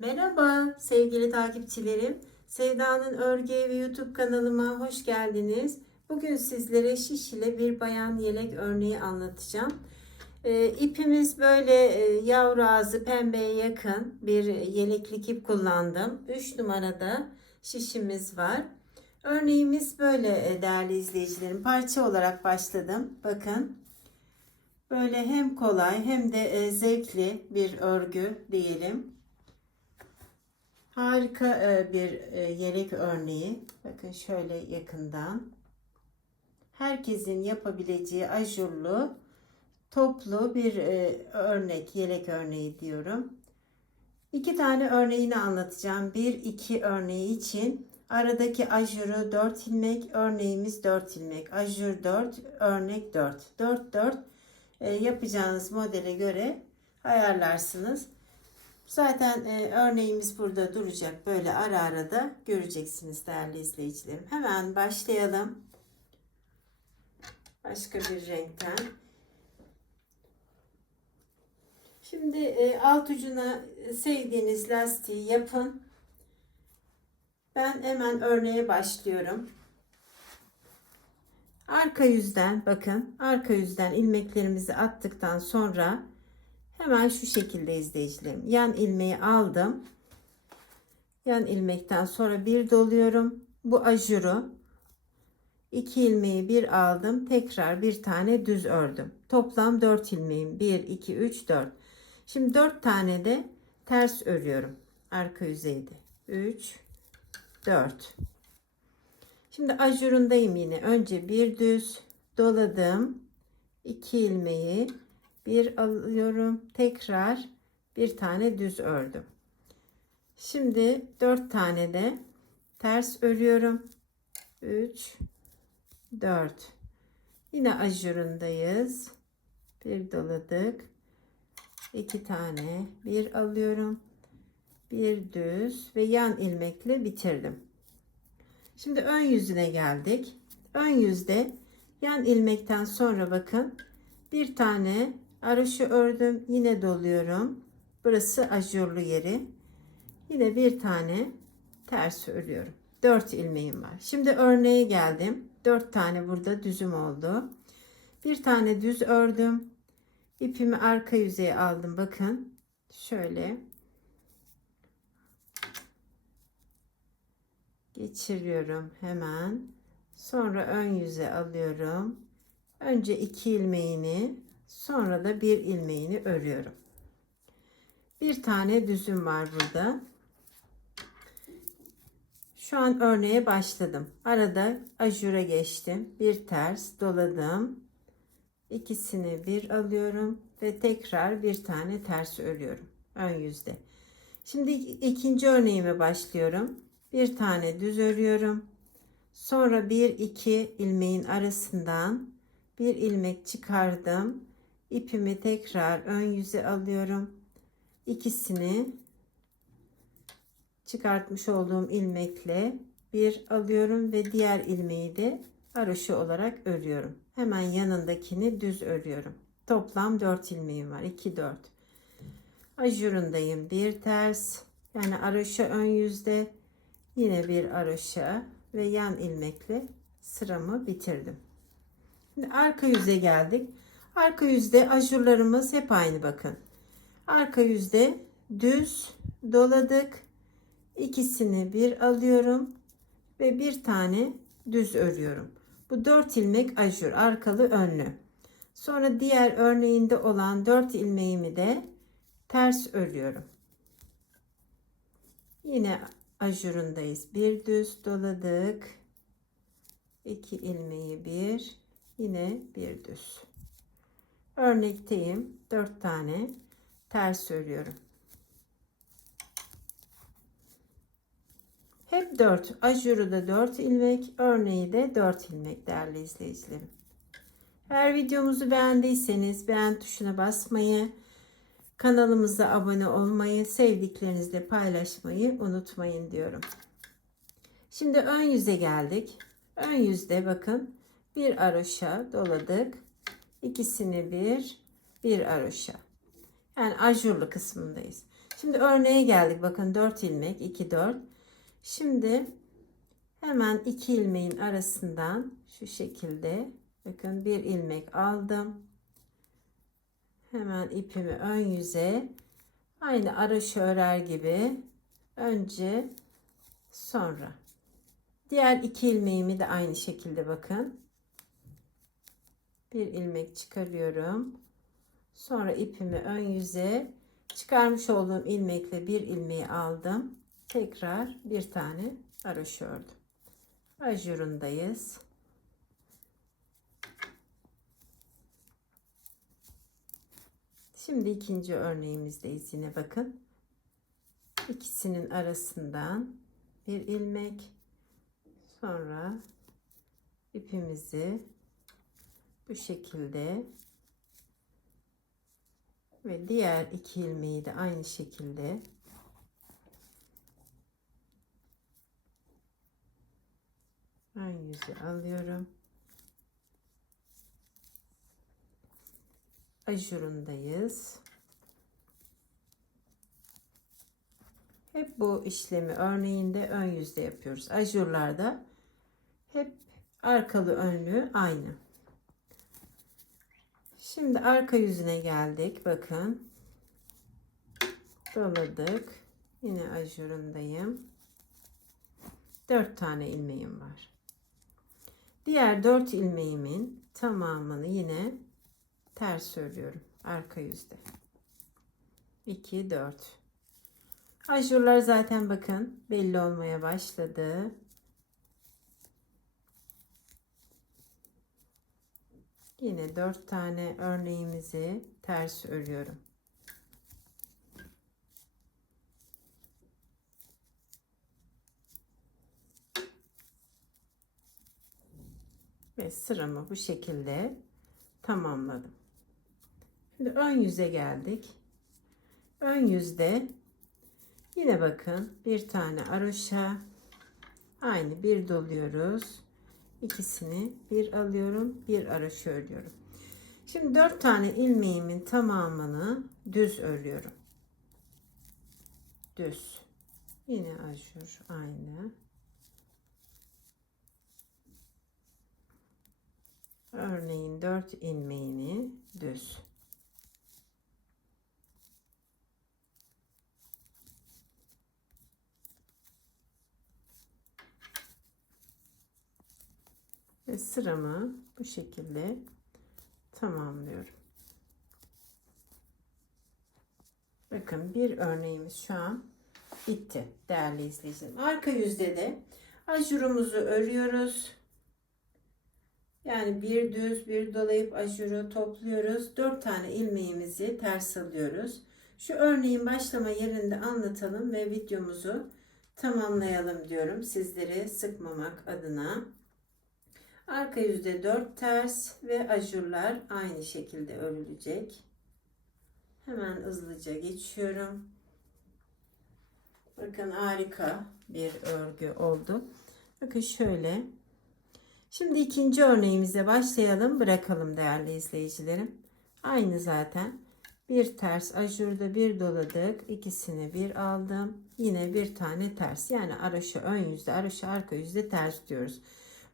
Merhaba sevgili takipçilerim. Sevda'nın Örgü Evi YouTube kanalıma hoş geldiniz. Bugün sizlere şiş ile bir bayan yelek örneği anlatacağım. Ee, ipimiz böyle e, yavru ağzı pembeye yakın bir yeleklik ip kullandım. 3 numarada şişimiz var. Örneğimiz böyle e, değerli izleyicilerim. Parça olarak başladım. Bakın. Böyle hem kolay hem de e, zevkli bir örgü diyelim. Harika e, bir e, yelek örneği. Bakın şöyle yakından. Herkesin yapabileceği ajurlu, toplu bir e, örnek, yelek örneği diyorum. İki tane örneğini anlatacağım. Bir, iki örneği için aradaki ajuru 4 ilmek, örneğimiz 4 ilmek. Ajur 4, örnek 4. 4, 4 e, yapacağınız modele göre ayarlarsınız. Zaten e, örneğimiz burada duracak. Böyle ara ara da göreceksiniz değerli izleyicilerim. Hemen başlayalım. Başka bir renkten. Şimdi e, alt ucuna sevdiğiniz lastiği yapın. Ben hemen örneğe başlıyorum. Arka yüzden bakın arka yüzden ilmeklerimizi attıktan sonra hemen şu şekilde izleyicilerim. Yan ilmeği aldım. Yan ilmekten sonra bir doluyorum. Bu ajuru. İki ilmeği bir aldım. Tekrar bir tane düz ördüm. Toplam 4 ilmeğim. 1 2 3 4 şimdi 4 tane de ters örüyorum. Arka yüzeyde. 3 4 Şimdi ajurundayım yine. Önce bir düz doladım. 2 ilmeği bir alıyorum. Tekrar bir tane düz ördüm. Şimdi 4 tane de ters örüyorum. 3 4 Yine ajurundayız. Bir doladık. 2 tane bir alıyorum. Bir düz ve yan ilmekle bitirdim. Şimdi ön yüzüne geldik. Ön yüzde yan ilmekten sonra bakın bir tane araşı ördüm. Yine doluyorum. Burası ajurlu yeri. Yine bir tane ters örüyorum. 4 ilmeğim var. Şimdi örneğe geldim. 4 tane burada düzüm oldu. Bir tane düz ördüm. İpimi arka yüzeye aldım. Bakın şöyle geçiriyorum hemen. Sonra ön yüze alıyorum. Önce iki ilmeğini, sonra da bir ilmeğini örüyorum. Bir tane düzüm var burada. Şu an örneğe başladım. Arada ajura geçtim. Bir ters doladım. İkisini bir alıyorum ve tekrar bir tane ters örüyorum ön yüzde. Şimdi ikinci örneğime başlıyorum bir tane düz örüyorum. Sonra bir iki ilmeğin arasından bir ilmek çıkardım. İpimi tekrar ön yüze alıyorum. İkisini çıkartmış olduğum ilmekle bir alıyorum ve diğer ilmeği de haroşa olarak örüyorum. Hemen yanındakini düz örüyorum. Toplam 4 ilmeğim var. 2 4. Ajurundayım. Bir ters. Yani aroşa ön yüzde Yine bir aroşa ve yan ilmekle sıramı bitirdim. Şimdi arka yüze geldik. Arka yüzde ajurlarımız hep aynı bakın. Arka yüzde düz doladık. İkisini bir alıyorum ve bir tane düz örüyorum. Bu dört ilmek ajur arkalı önlü. Sonra diğer örneğinde olan dört ilmeğimi de ters örüyorum. Yine ajurundayız. Bir düz doladık. 2 ilmeği bir yine bir düz. Örnekteyim. 4 tane ters örüyorum. Hep 4. Ajuru da 4 ilmek, örneği de 4 ilmek değerli izleyicilerim. Eğer videomuzu beğendiyseniz beğen tuşuna basmayı, Kanalımıza abone olmayı, sevdiklerinizle paylaşmayı unutmayın diyorum. Şimdi ön yüze geldik. Ön yüzde bakın bir aroşa doladık. İkisini bir, bir aroşa. Yani ajurlu kısmındayız. Şimdi örneğe geldik. Bakın 4 ilmek 2 4. Şimdi hemen iki ilmeğin arasından şu şekilde bakın bir ilmek aldım. Hemen ipimi ön yüze aynı araşı örer gibi önce sonra diğer iki ilmeğimi de aynı şekilde bakın bir ilmek çıkarıyorum. Sonra ipimi ön yüze çıkarmış olduğum ilmekle bir ilmeği aldım. Tekrar bir tane araş ördüm. Ajurundayız. Şimdi ikinci örneğimizdeyiz yine bakın. İkisinin arasından bir ilmek. Sonra ipimizi bu şekilde ve diğer iki ilmeği de aynı şekilde ön yüzü alıyorum. ajurundayız. Hep bu işlemi örneğinde ön yüzde yapıyoruz. Ajurlarda hep arkalı önlü aynı. Şimdi arka yüzüne geldik. Bakın. Doladık. Yine ajurundayım. 4 tane ilmeğim var. Diğer 4 ilmeğimin tamamını yine ters örüyorum arka yüzde 2 4 ajurlar zaten bakın belli olmaya başladı yine 4 tane örneğimizi ters örüyorum ve sıramı bu şekilde tamamladım Şimdi ön yüze geldik. Ön yüzde yine bakın bir tane aroşa aynı bir doluyoruz. İkisini bir alıyorum, bir aroşa örüyorum. Şimdi dört tane ilmeğimin tamamını düz örüyorum. Düz. Yine ajur aynı. Örneğin dört ilmeğini düz. Ve sıramı bu şekilde tamamlıyorum. Bakın bir örneğimiz şu an bitti değerli izleyicilerim. Arka yüzde de ajurumuzu örüyoruz. Yani bir düz bir dolayıp ajuru topluyoruz. Dört tane ilmeğimizi ters alıyoruz. Şu örneğin başlama yerinde anlatalım ve videomuzu tamamlayalım diyorum sizleri sıkmamak adına. Arka yüzde 4 ters ve ajurlar aynı şekilde örülecek. Hemen hızlıca geçiyorum. Bakın harika bir örgü oldu. Bakın şöyle. Şimdi ikinci örneğimize başlayalım. Bırakalım değerli izleyicilerim. Aynı zaten. Bir ters ajurda bir doladık. ikisini bir aldım. Yine bir tane ters. Yani araşı ön yüzde, araşı arka yüzde ters diyoruz.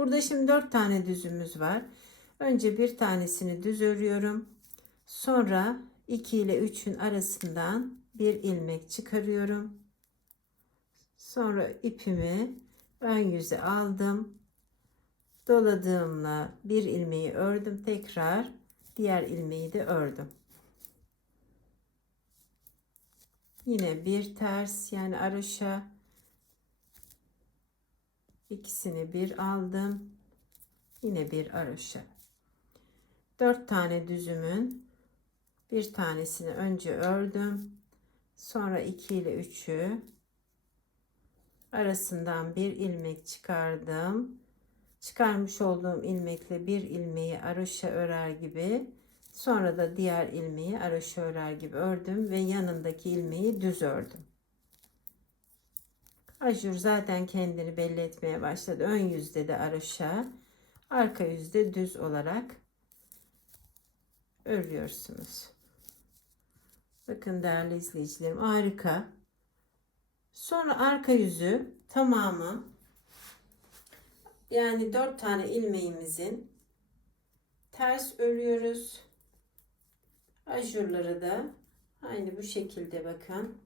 Burada şimdi 4 tane düzümüz var. Önce bir tanesini düz örüyorum. Sonra 2 ile 3'ün arasından bir ilmek çıkarıyorum. Sonra ipimi ön yüze aldım. Doladığımla bir ilmeği ördüm. Tekrar diğer ilmeği de ördüm. Yine bir ters yani araşa ikisini bir aldım. Yine bir aroşa. Dört tane düzümün bir tanesini önce ördüm. Sonra 2 ile 3'ü arasından bir ilmek çıkardım. Çıkarmış olduğum ilmekle bir ilmeği aroşa örer gibi sonra da diğer ilmeği aroşa örer gibi ördüm ve yanındaki ilmeği düz ördüm. Ajur zaten kendini belli etmeye başladı. Ön yüzde de araşa, arka yüzde düz olarak örüyorsunuz. Bakın değerli izleyicilerim harika. Sonra arka yüzü tamamı yani dört tane ilmeğimizin ters örüyoruz. Ajurları da aynı bu şekilde bakın.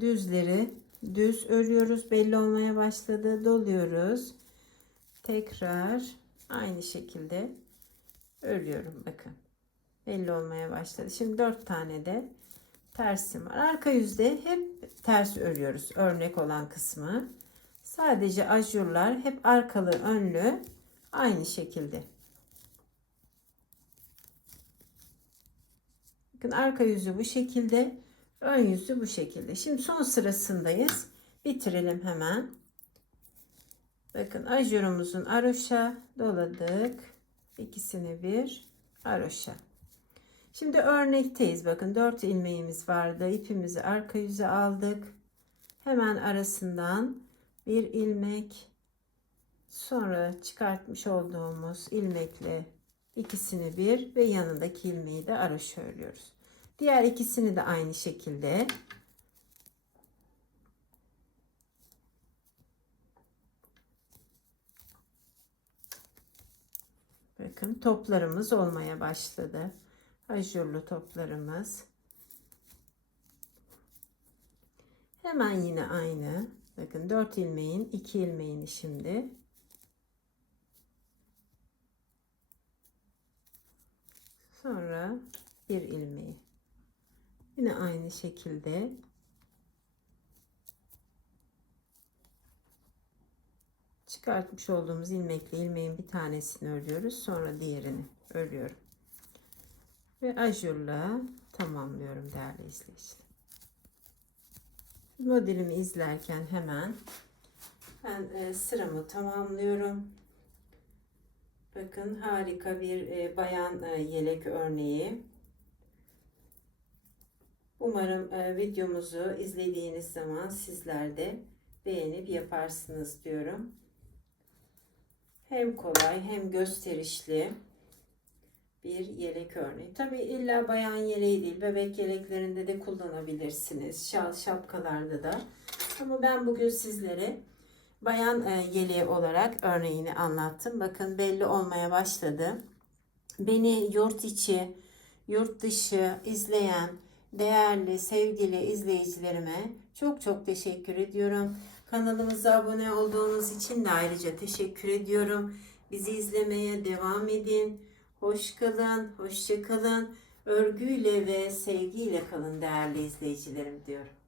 Düzleri düz örüyoruz. Belli olmaya başladı. Doluyoruz. Tekrar aynı şekilde örüyorum bakın. Belli olmaya başladı. Şimdi dört tane de tersim var. Arka yüzde hep ters örüyoruz. Örnek olan kısmı. Sadece ajurlar hep arkalı önlü aynı şekilde. Bakın arka yüzü bu şekilde. Ön yüzü bu şekilde. Şimdi son sırasındayız. Bitirelim hemen. Bakın ajurumuzun aroşa doladık. İkisini bir aroşa. Şimdi örnekteyiz. Bakın 4 ilmeğimiz vardı. İpimizi arka yüze aldık. Hemen arasından bir ilmek sonra çıkartmış olduğumuz ilmekle ikisini bir ve yanındaki ilmeği de aroşa örüyoruz. Diğer ikisini de aynı şekilde Bakın toplarımız olmaya başladı. Ajurlu toplarımız. Hemen yine aynı. Bakın 4 ilmeğin 2 ilmeğini şimdi sonra bir ilmeği yine aynı şekilde. Çıkartmış olduğumuz ilmekle ilmeğin bir tanesini örüyoruz. Sonra diğerini örüyorum. Ve ajurla tamamlıyorum değerli izleyiciler. Modelimi izlerken hemen ben e, sıramı tamamlıyorum. Bakın harika bir e, bayan e, yelek örneği Umarım e, videomuzu izlediğiniz zaman sizler de beğenip yaparsınız diyorum. Hem kolay hem gösterişli bir yelek örneği. Tabi illa bayan yeleği değil, bebek yeleklerinde de kullanabilirsiniz. Şal şapkalarda da. Ama ben bugün sizlere bayan e, yeleği olarak örneğini anlattım. Bakın belli olmaya başladı. Beni yurt içi, yurt dışı izleyen değerli, sevgili izleyicilerime çok çok teşekkür ediyorum. Kanalımıza abone olduğunuz için de ayrıca teşekkür ediyorum. Bizi izlemeye devam edin. Hoş kalın, hoşça kalın. Örgüyle ve sevgiyle kalın değerli izleyicilerim diyorum.